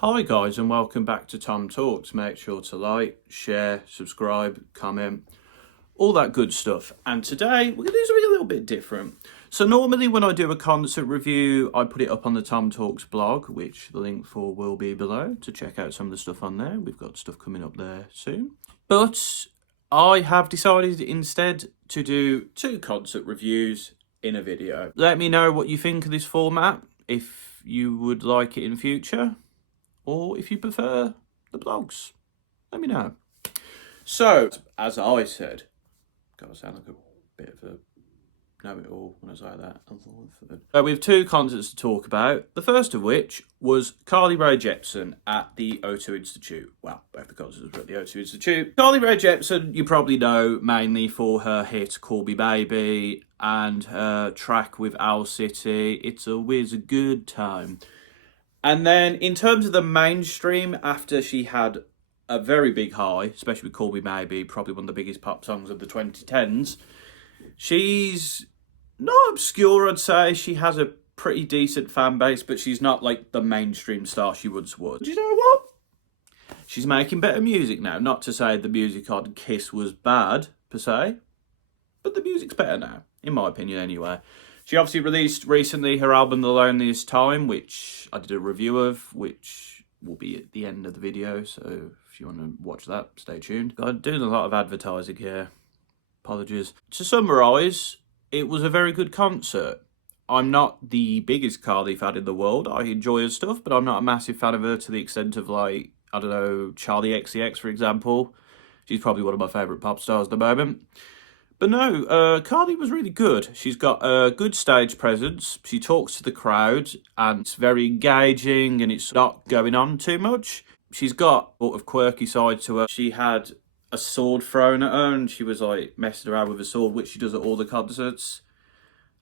Hi guys and welcome back to Tom Talks. Make sure to like, share, subscribe, comment, all that good stuff. And today we're going to do something a little bit different. So normally when I do a concert review, I put it up on the Tom Talks blog, which the link for will be below to check out some of the stuff on there. We've got stuff coming up there soon. But I have decided instead to do 2 concert reviews in a video. Let me know what you think of this format, if you would like it in future, or if you prefer the blogs, let me know. So, as I said, God, I sound like a bit of a know-it-all when I say that. We have 2 concerts to talk about, the first of which was Rae Jepsen at the O2 Institute. Well, both the concerts were at the O2 Institute. Rae Jepsen, you probably know mainly for her hit Call Me Baby and her track with Owl City, It's Always a Good Time. And then in terms of the mainstream, after she had a very big high, especially with Call Me Maybe, probably one of the biggest pop songs of the 2010s, she's not obscure, I'd say. She has a pretty decent fan base, but she's not like the mainstream star she once was. Do you know what? She's making better music now. Not to say the music on Kiss was bad, per se, but the music's better now, in my opinion anyway. She obviously released recently her album The Loneliest Time, which I did a review of, which will be at the end of the video, so if you want to watch that, stay tuned. I'm doing a lot of advertising here. Apologies. To summarise, it was a very good concert. I'm not the biggest Carly fan in the world. I enjoy her stuff, but I'm not a massive fan of her to the extent of, like, I don't know, Charlie XCX, for example. She's probably one of my favourite pop stars at the moment. But no, Carly was really good. She's got a good stage presence. She talks to the crowd and it's very engaging and it's not going on too much. She's got sort of quirky side to her. She had a sword thrown at her and she was like messing around with a sword, which she does at all the concerts.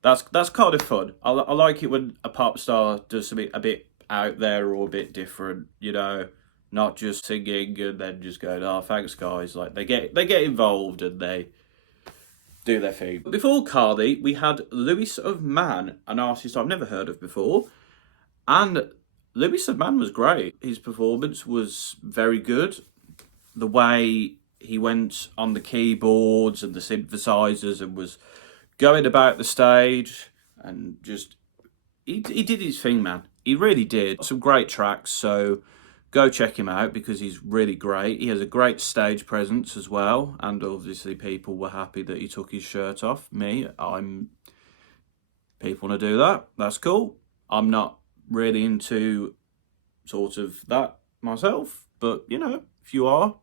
That's kind of fun. I like it when a pop star does something a bit out there or a bit different, you know, not just singing and then just going, oh, thanks guys. Like they get involved and they do their thing. Before Carly, we had Lewis OfMan, an artist I've never heard of before, and Lewis OfMan was great. His performance was very good. The way he went on the keyboards and the synthesizers and was going about the stage and just he did his thing, man. He really did. Some great tracks, so go check him out because he's really great. He has a great stage presence as well. And obviously people were happy that he took his shirt off. People want to do that. That's cool. I'm not really into sort of that myself. But, you know, if you are,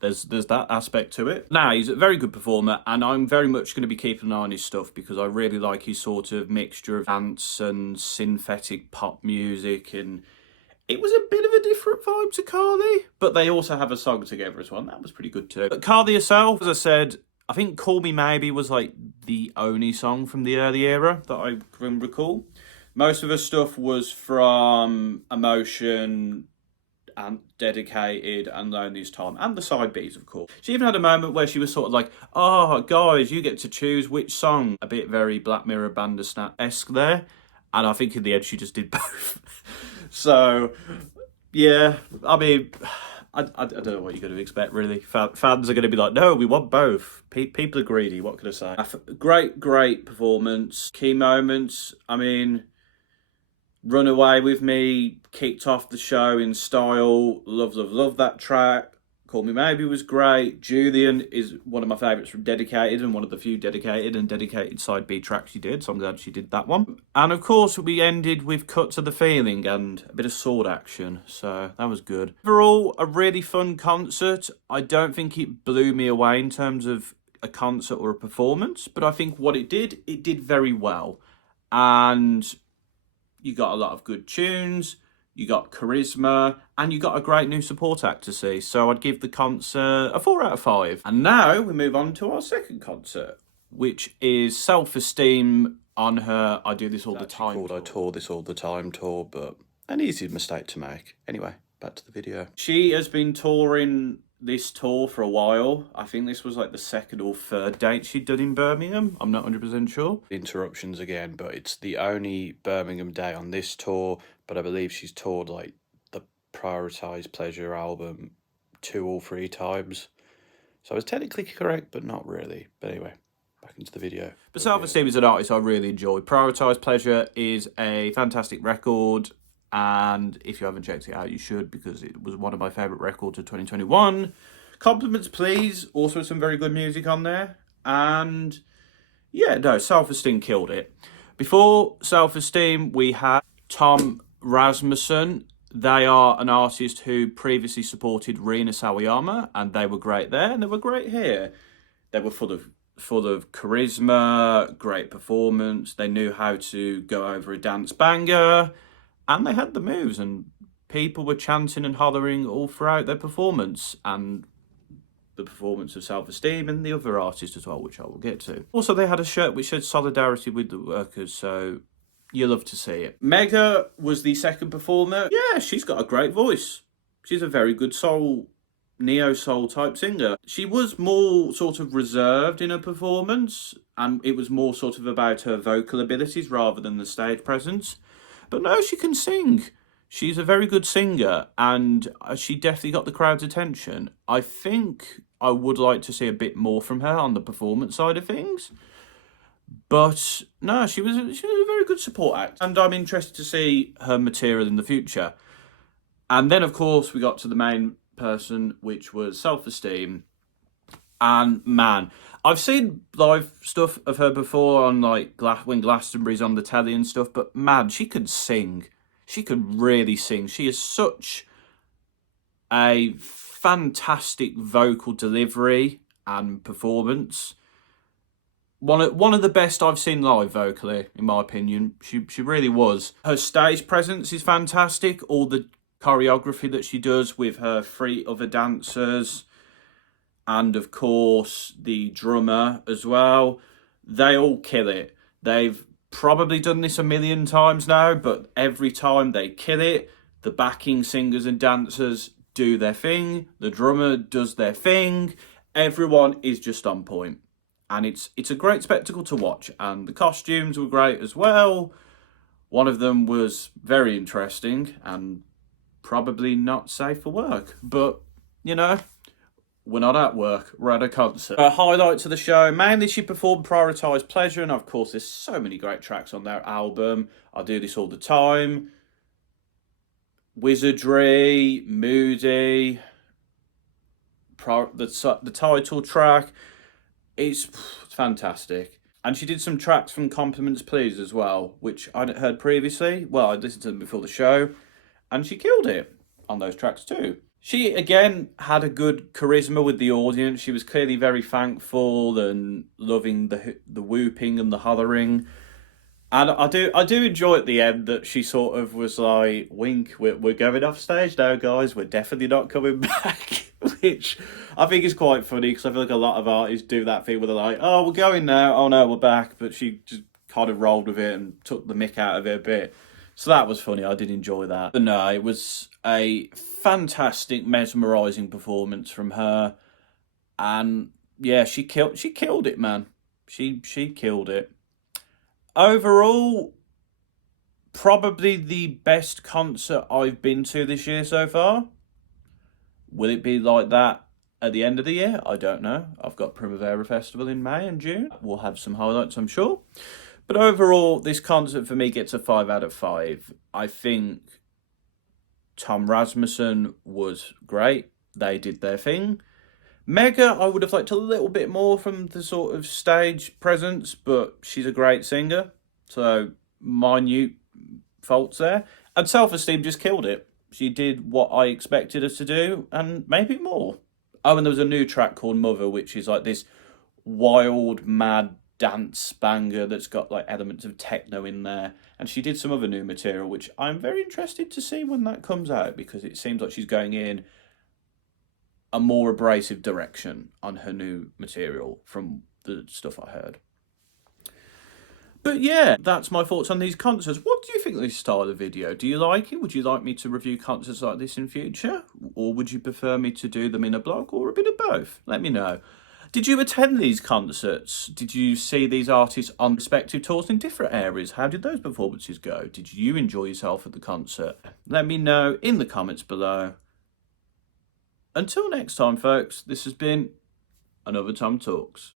there's that aspect to it. Now, he's a very good performer and I'm very much going to be keeping an eye on his stuff because I really like his sort of mixture of dance and synthetic pop music, and it was a bit of a different vibe to Carly, but they also have a song together as well, and that was pretty good too. But Carly herself, as I said, I think Call Me Maybe was like the only song from the early era that I can recall. Most of her stuff was from Emotion and Dedicated and Loneliest Time, and the side Bs, of course. She even had a moment where she was sort of like, oh, guys, you get to choose which song. A bit very Black Mirror Bandersnatch-esque there. And I think in the end she just did both. So, yeah, I mean, I don't know what you're going to expect, really. Fans are going to be like, no, we want both. People are greedy, what can I say? Great performance. Key moments, I mean, Run Away With Me kicked off the show in style. Love that track. Call Me Maybe was great. Julian is one of my favourites from Dedicated and one of the few dedicated side B tracks she did, so I'm glad she did that one. And of course we ended with Cut to the Feeling and a bit of sword action, so that was good. Overall, a really fun concert. I don't think it blew me away in terms of a concert or a performance, but I think what it did very well. And you got a lot of good tunes, you got charisma, and you got a great new support act to see. So I'd give the concert a 4 out of 5. And now we move on to our second concert, which is Self-Esteem on her I Do This All the Time tour. I Tour This All the Time tour, but an easy mistake to make. Anyway, back to the video. She has been touring this tour for a while. I think this was like the 2nd or 3rd date she'd done in Birmingham. I'm not 100% sure. Interruptions again, but it's the only Birmingham day on this tour, but I believe she's toured like the Prioritize Pleasure album 2 or 3 times. So I was technically correct, but not really. But anyway, back into the video. But Self-Esteem is an artist I really enjoy. Prioritize Pleasure is a fantastic record. And if you haven't checked it out, you should, because it was one of my favourite records of 2021. Compliments Please, also some very good music on there. And yeah, no, Self-Esteem killed it. Before Self-Esteem, we had Tom Rasmussen. They are an artist who previously supported Rina Sawayama, and they were great there, and they were great here. They were full of charisma, great performance. They knew how to go over a dance banger, and they had the moves, and people were chanting and hollering all throughout their performance, and the performance of Self-Esteem and the other artists as well, which I will get to. Also, they had a shirt which said solidarity with the workers, so you love to see it. Mega was the second performer. Yeah, she's got a great voice. She's a very good soul, neo-soul type singer. She was more sort of reserved in her performance, and it was more sort of about her vocal abilities rather than the stage presence. But no, she can sing. She's a very good singer, and she definitely got the crowd's attention. I think I would like to see a bit more from her on the performance side of things. But no, she was a very good support act, and I'm interested to see her material in the future. And then, of course, we got to the main person, which was Self-Esteem. And man, I've seen live stuff of her before on like when Glastonbury's on the telly and stuff, but man, she could sing. She could really sing. She is such a fantastic vocal delivery and performance. One of the best I've seen live vocally, in my opinion. She really was. Her stage presence is fantastic. All the choreography that she does with her 3 other dancers, and of course the drummer as well. They all kill it. They've probably done this a million times now, but every time they kill it. The backing singers and dancers do their thing. The drummer does their thing. Everyone is just on point. And it's a great spectacle to watch. And the costumes were great as well. One of them was very interesting and probably not safe for work. But, you know, we're not at work. We're at a concert. Highlights of the show. Mainly she performed Prioritize Pleasure. And, of course, there's so many great tracks on their album. I Do This All the Time. Wizardry. Moody. The title track. It's fantastic. And she did some tracks from Compliments Please as well, which I hadn't heard previously. Well, I listened to them before the show, and she killed it on those tracks too. She, again, had a good charisma with the audience. She was clearly very thankful and loving the whooping and the hollering. And I do enjoy at the end that she sort of was like, wink, we're going off stage now, guys. We're definitely not coming back. Which I think is quite funny, because I feel like a lot of artists do that thing where they're like, oh, we're going now. Oh, no, we're back. But she just kind of rolled with it and took the mick out of it a bit. So that was funny. I did enjoy that. But no, it was a fantastic, mesmerising performance from her. And yeah, she killed it, man. She killed it. Overall, probably the best concert I've been to this year so far. Will it be like that at the end of the year? I don't know. I've got Primavera Festival in May and June. We'll have some highlights, I'm sure. But overall, this concert for me gets a 5 out of 5. I think Tom Rasmussen was great. They did their thing. Mega, I would have liked a little bit more from the sort of stage presence, but she's a great singer. So, minute faults there. And Self-Esteem just killed it. She did what I expected her to do, and maybe more. Oh, and there was a new track called Mother, which is like this wild, mad dance banger that's got like elements of techno in there. And she did some other new material, which I'm very interested to see when that comes out, because it seems like she's going in a more abrasive direction on her new material from the stuff I heard. But yeah, that's my thoughts on these concerts. What do you think of this style of video? Do you like it? Would you like me to review concerts like this in future? Or would you prefer me to do them in a blog, or a bit of both? Let me know. Did you attend these concerts? Did you see these artists on respective tours in different areas? How did those performances go? Did you enjoy yourself at the concert? Let me know in the comments below. Until next time, folks, this has been another Tom Talks.